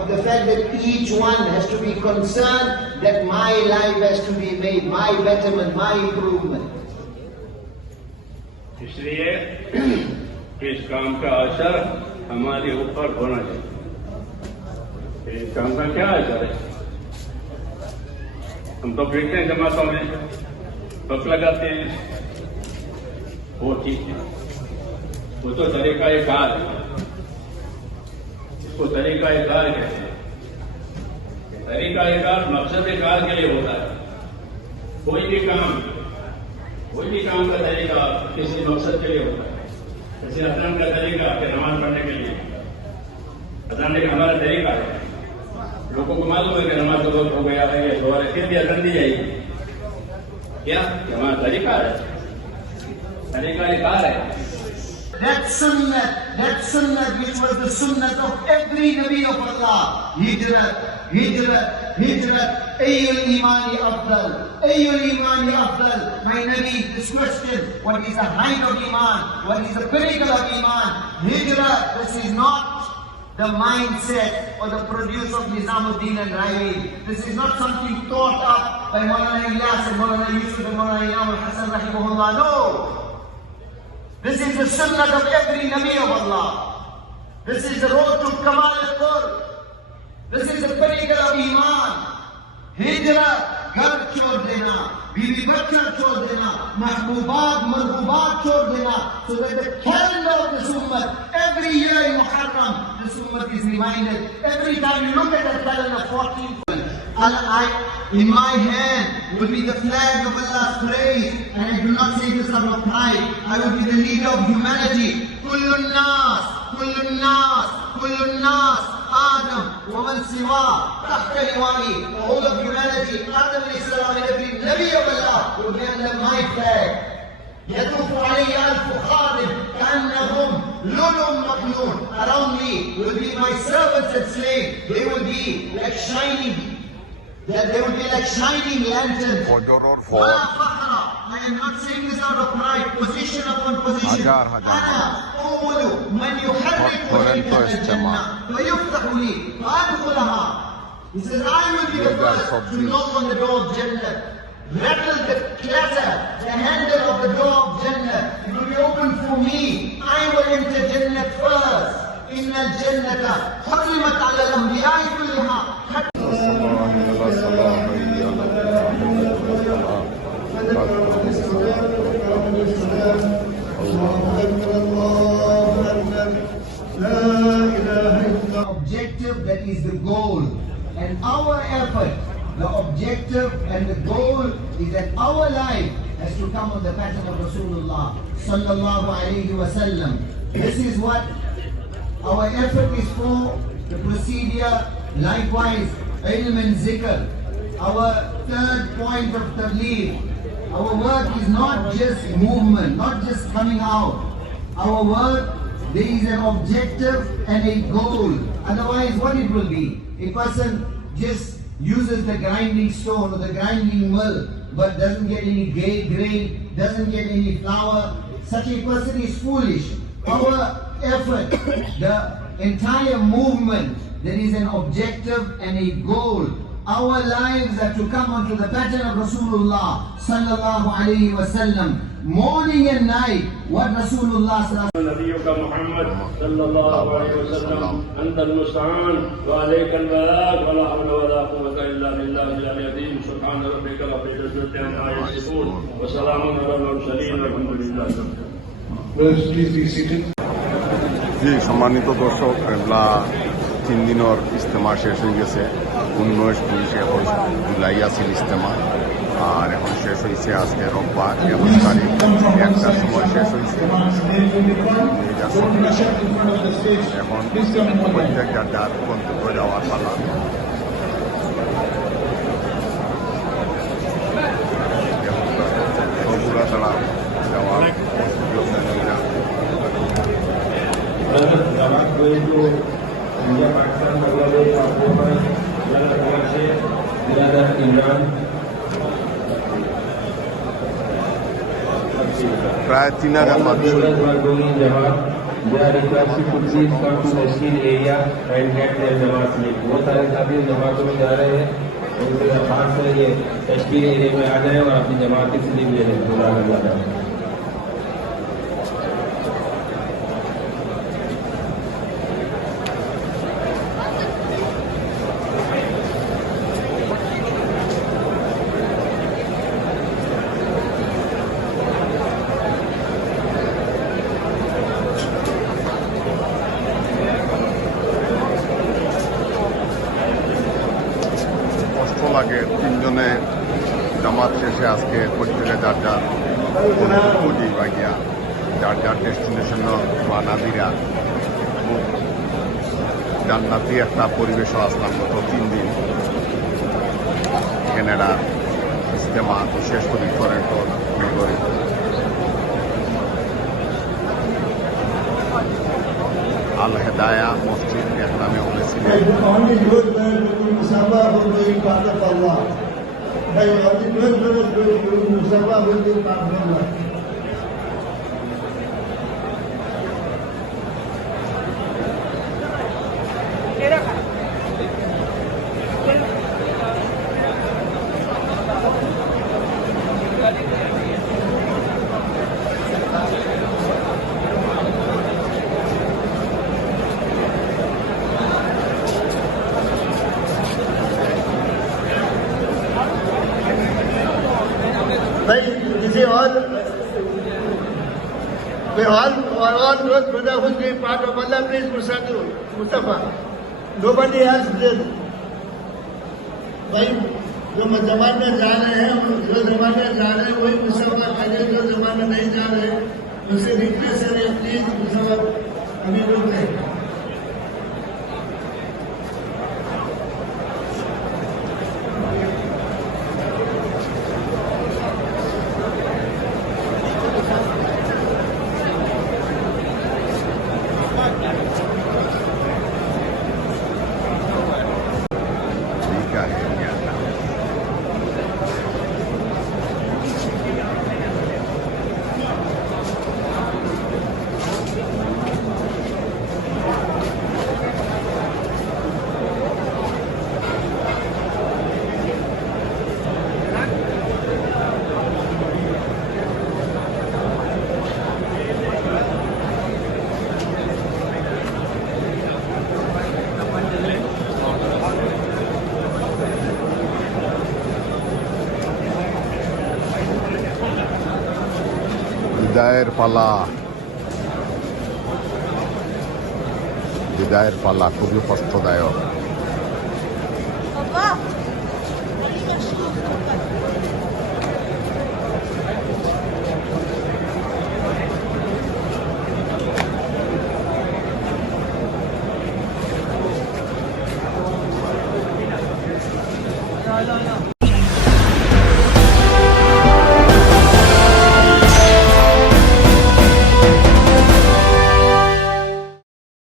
of the fact that each one has to be concerned that my life has to be made, my betterment, my improvement. इसलिए इस काम का असर हमारे ऊपर होना चाहिए। इस काम का क्या असर है? हम तो फिरते हैं जमातों में, पक लगाते हैं, वो ठीक है, वो तो तरीका कार है, इसको तरीका कार कहते हैं। तरीका कार मकसद कार के लिए होता है। कोई भी काम का तरीका किसी मकसद के लिए होता है। जैसे अज़ान का तरीका कि नमाज पढ़ने के लिए अज़ान एक हमारा तरीका है। लोगों को मालूम है कि नमाज का वक्त हो गया है, ये दोबारा फिर भी अज़ान दी जाएगी। क्या हमारा तरीका है, तरीका कार है। That sunnah which was the sunnah of every Nabi of Allah. Hijrat. Ayyul imani afdal. My Nabi, this question, what is the height of Iman? What is the pinnacle of Iman? Hijrat. This is not the mindset or the produce of Nizamuddin and Raimi. This is not something thought up by Maulana Ilyas and Maulana Yusuf and Maulana Imam al-Hasan rahimahullah. No. This is the sunnah of every Nabi of Allah. This is the road to Kamal al-Qurb. This is the pinnacle of Iman. Hijrat, ghar chhod dena, bibi bachcha chhod dena, mahbubat, marhubat chhod dena, so that the calendar of this ummah, every year in Muharram, this ummah is reminded. Every time you look at the calendar, 14th. In my hand will be the flag of Allah's praise, and I do not say this out of pride. I will be the leader of humanity. Kullun nas, Adam, woman siwa, tahta liwani, the whole of humanity, Adam alayhi salam and every Nabi of Allah will be under my flag. يَطُوفُ عَلَيَّ أَلْفُ خَادِمٍ كَأَنَّهُمْ لُؤْلُؤٌ مَكْنُونٌ. Around me will be my servants and slaves. They will be like shining. They will be like shining lanterns. I am not saying this out of pride, position upon position. أنا أول من يحرك طريق الجنة فيفتح لي فأدخلها. He says, I will be the first to knock on the door of Jannah. Rattle the clatter, the handle of the door of Jannah. It will be open for me. I will enter Jannah first. إن الجنة حرمت على الأنبياء كلها. The objective, that is the goal, and our effort, the objective and the goal is that our life has to come on the pattern of Rasulullah sallallahu alaihi wasallam. This is what our effort is for, the procedure. Likewise, ilm and zikr. Our third point of tabligh. Our work is not just movement, not just coming out. Our work, there is an objective and a goal. Otherwise, what it will be? A person just uses the grinding stone or the grinding mill, but doesn't get any grain, doesn't get any flour. Such a person is foolish. Our effort, the entire movement, there is an objective and a goal. Our lives are to come onto the pattern of Rasulullah sallallahu alayhi wa sallam. Morning and night, what Rasulullah sallallahu alayhi wa sallam, Anta al-Musta'an, wa alayka al-balagh, wa la hawla wa la quwwata illa billahi al-azim. Subhana rabbika rabbil izzati amma yasifun, wa salamun ala al-mursalin, walhamdulillah. Please be seated. জি সম্মানিত দর্শক, এগুলা 3 দিনের ইজতেমা শেষ হয়ে গেছে। 19-20 জুলাই আসিল ইজতেমা, আর এখন শেষ হয়েছে আজকে রোববার 11 তারিখ, 1টার সময় শেষ হয়েছে। এখন প্রত্যেক যার গন্তব্য যাওয়ার পালা। বগুড়া তারা যাওয়ার প্রায় 3000 মানুষ they are requested to please come to the Masjid area and get their Jamaat slip. बहुत सारे साथी जमातों में जा रहे हैं, उनके पास से ये तशकील एरिया में आ जाए और अपनी जमात की स्लिप ले लें, खुदा का वादा है। কষ্ট লাগে তিনজনে জামাত শেষে আজকে প্রত্যেকে যার যার গন্তব্য বাগিয়া যার যার ডেস্টিনেশন রানা দিরা খুব জান্নাতি একটা পরিবেশও আসলাম গত 3 দিন এখানেরা ইস্তেমা বিশেষ করে টরেন্টো নগরী আল হেদায়া মসজিদ এর নামে বলেছিলেন only those doing Musafah who doing part of Allah. By only those doing Musafah who doing part of Allah. This is all those brothers who doing part of Allah, please Mustafa. Nobody else did. भाई जो जमात में जा रहे हैं, जो जमात में जा रहे हैं वही मुसाफा करें, जो जमात में नहीं जा रहे हैं उसे रिक्वेस्ट करें प्लीज मुसाफा हमें रोक लें। ঠিক আছে বিদায়ের পালা খুবই কষ্টদায়ক। No.